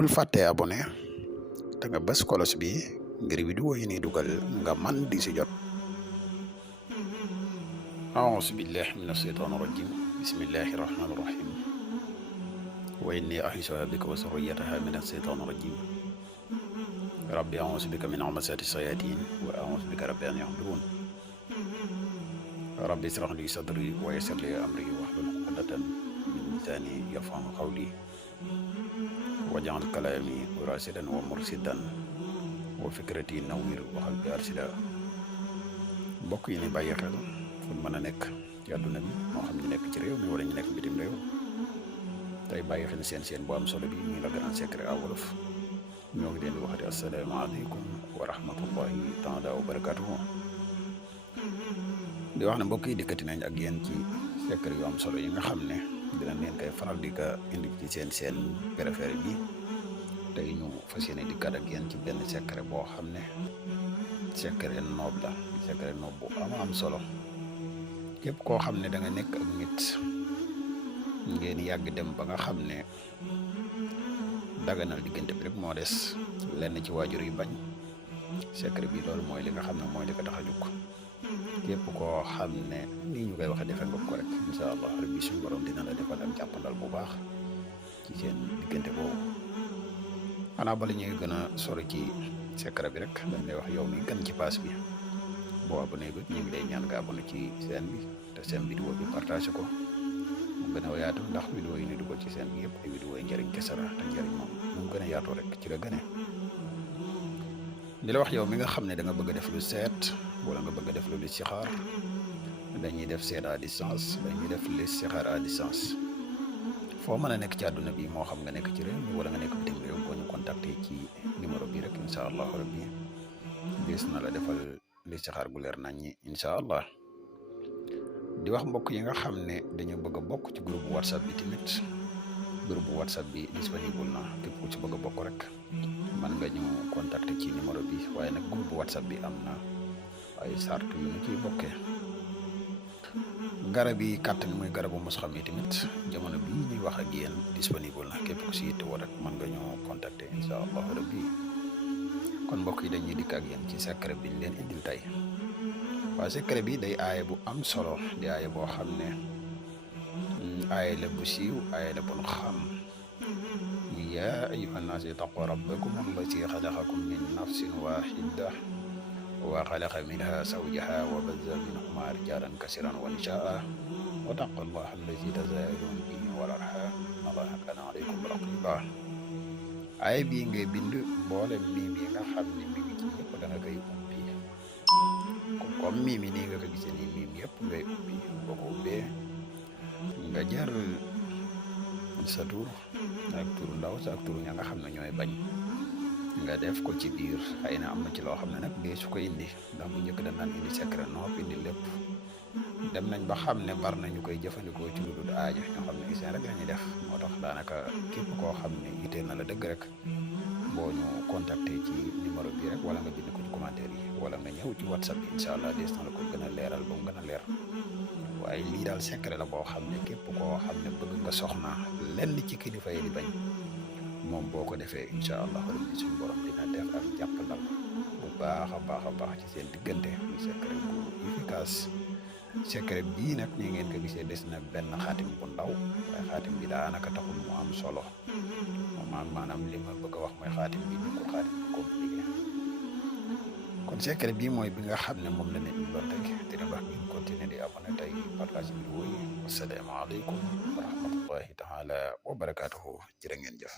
bul fàtte abonné te nga bës kolos bi ngir vidéo yi ni dugal nga man di si jot. a'uuzu billahi mina shaytaani rajim. bismillahi rahmaani rahim. wa inni u'iizuha bika wa zurriyyataha mina shaytaani rajim. rabbi a'uuzu bika min hamazaati shayaatiin wa a'uuzu bika rabbi an yahduruun. rabbi ishrah li sadri wa yassir li amri wahlul uqdatan min lisaani yafqahu qawli waj'al kalaami raasidan wa murshidan wa fikrati nawwir wa qalbi arshida. mbokk yi ni bàyyi xel fu mën a nekk ci àdduna bi moo xam ñu nekk ci réew mi wala ñu nekk bitim réew tey bàyyi xel seen bu am solo bi muy Le Grand Secret à Wolof ñoo ngi leen di waxati asalaamaaleykum wa rahmatullahi taala wa barakatuhu. di wax ne mbokk yi dikkati nañ ak yéen ci secret yu am solo yi nga xam ne dinañ leen koy faral di ko indi ci seen préféré bi. tey ñu fas yéene dikkaat ak yéen ci benn secret boo xam ne secret noob la secret noob bu am solo. képp koo xam ne da nga nekk ak nit ngeen yàgg dem ba nga xam ne daganal diggante bi rek moo des lenn ci waajur yi bañ secret bi loolu mooy li nga xam ne mooy li ko tax a jóg. képp koo xam ne nii ñu koy waxe defe nga ko rek incha allah rabbi suñu borom dina la defal ak jàppandal bu baax ci seen diggante boobu. xanaa bala ñuy gën a sori ci secret bi rek dañ lay wax yow mi gën ci pass bi boo abonné ko ñu ngi lay ñaan nga abonné ci chaîne bi te seen vidéo bi partagé ko mu gën a yaatu ndax vidéo yi ñu dugal ci chaîne bi yëpp ay vidéo yi njëriñ kese la te njëriñ moom mu gën a yaatu rek ci la gënee. di la wax yow mi nga xam ne da nga bëgg a def lu seet wala nga bëgg a def lu listixaar dañuy def seet à distance dañuy def listixaar à distance foo mën a nekk ci àdduna bi moo xam nga nekk ci réew mi wala nga nekk bitim réew boo ñu contacté ci numéro bi rek incha allah rabbi gis na la defal listixaar gu leer nañ ñi incha allah. di wax mbokk yi nga xam ne dañu bëgg a bokk ci groupe whatsapp bi tamit groupe whatsapp bi disponible na képp ku ci bëgg a bokk rek man nga ñu contacter ci numéro bi waaye nag groupe whatsapp bi am na ay sart yu ñu ciy bokkee. garab yi kàttan muy garabu mos xam yi tamit jamono bii ñuy wax ak yéen disponible na képp ku si yittewoo rek mën nga ñu contacter incha allah rabbi. kon mbokk yi dañuy dikk ak yéen ci secret bi ñu leen indil tey. waaye secret bi day aaye bu am solo di aaye boo xam ne aaye la bu siiw aaye la bu nu xam. yaa ayyuhan naas ittaqu rabbakum allazii xalaqakum min nafsin waahida wa xalaqa minha zawjaha wa bazza minhumaa rijaalan kasiiran wa nisaa wattaqu llaaha allazii tasaaluuna bihi wal arhaam inna llaaha kaana aleykum raqiibaa. aaye bii ngay bind mboolem miim yi nga xam ne mi ngi ci yëpp da nga koy ubbi comme miim yi nii nga ko gisee nii miim yëpp ngay ubbi boo ko ubbee nga jar sa tur ak turu ndaw sa ak turu ña nga xam ne ñooy bañ nga def ko ci biir. xëy na am na ci loo xam ne nag dee su ko indi ndax bu njëkk dañ naan indi secret nopp indi lépp dem nañ ba xam ne bar nañu koy jëfandikoo ci lu dul aajo ñoo xam ne iseen rek lañuy def. moo tax daanaka képp koo xam ne itteel na la dëgg rek boo ñu contacter ci numéro bi rek wala nga bind ko ci commentaire yi wala nga ñëw ci whatsapp bi incha allah des na la ko gën a leeral ba mu gën a leer. waaye lii daal secret la boo xam ne képp koo xam ne bëgg nga soxna lenn ci kilifa yi di bañ moom boo ko defee incha allah rabbi suñu borom dina def ak jàppandal bu baax a baax ci seen diggante. muy secret bu efficace. secret bii nag ni ngeen ko gisee des na benn xaatim bu ndaw waaye xaatim bi daanaka taxul mu am solo moom maanaam li ma bëgg a wax mooy xaatim bi ñu ko xaatim bu compliqué. kon secret bii mooy bi nga xam ne moom la ne loolu rek dina baax ngeen continuer di abonné tey partage vidéo yi. asalaamaaleykum wa rahmatullahi taala wa barakaatuhu. jërë ngeen jëf.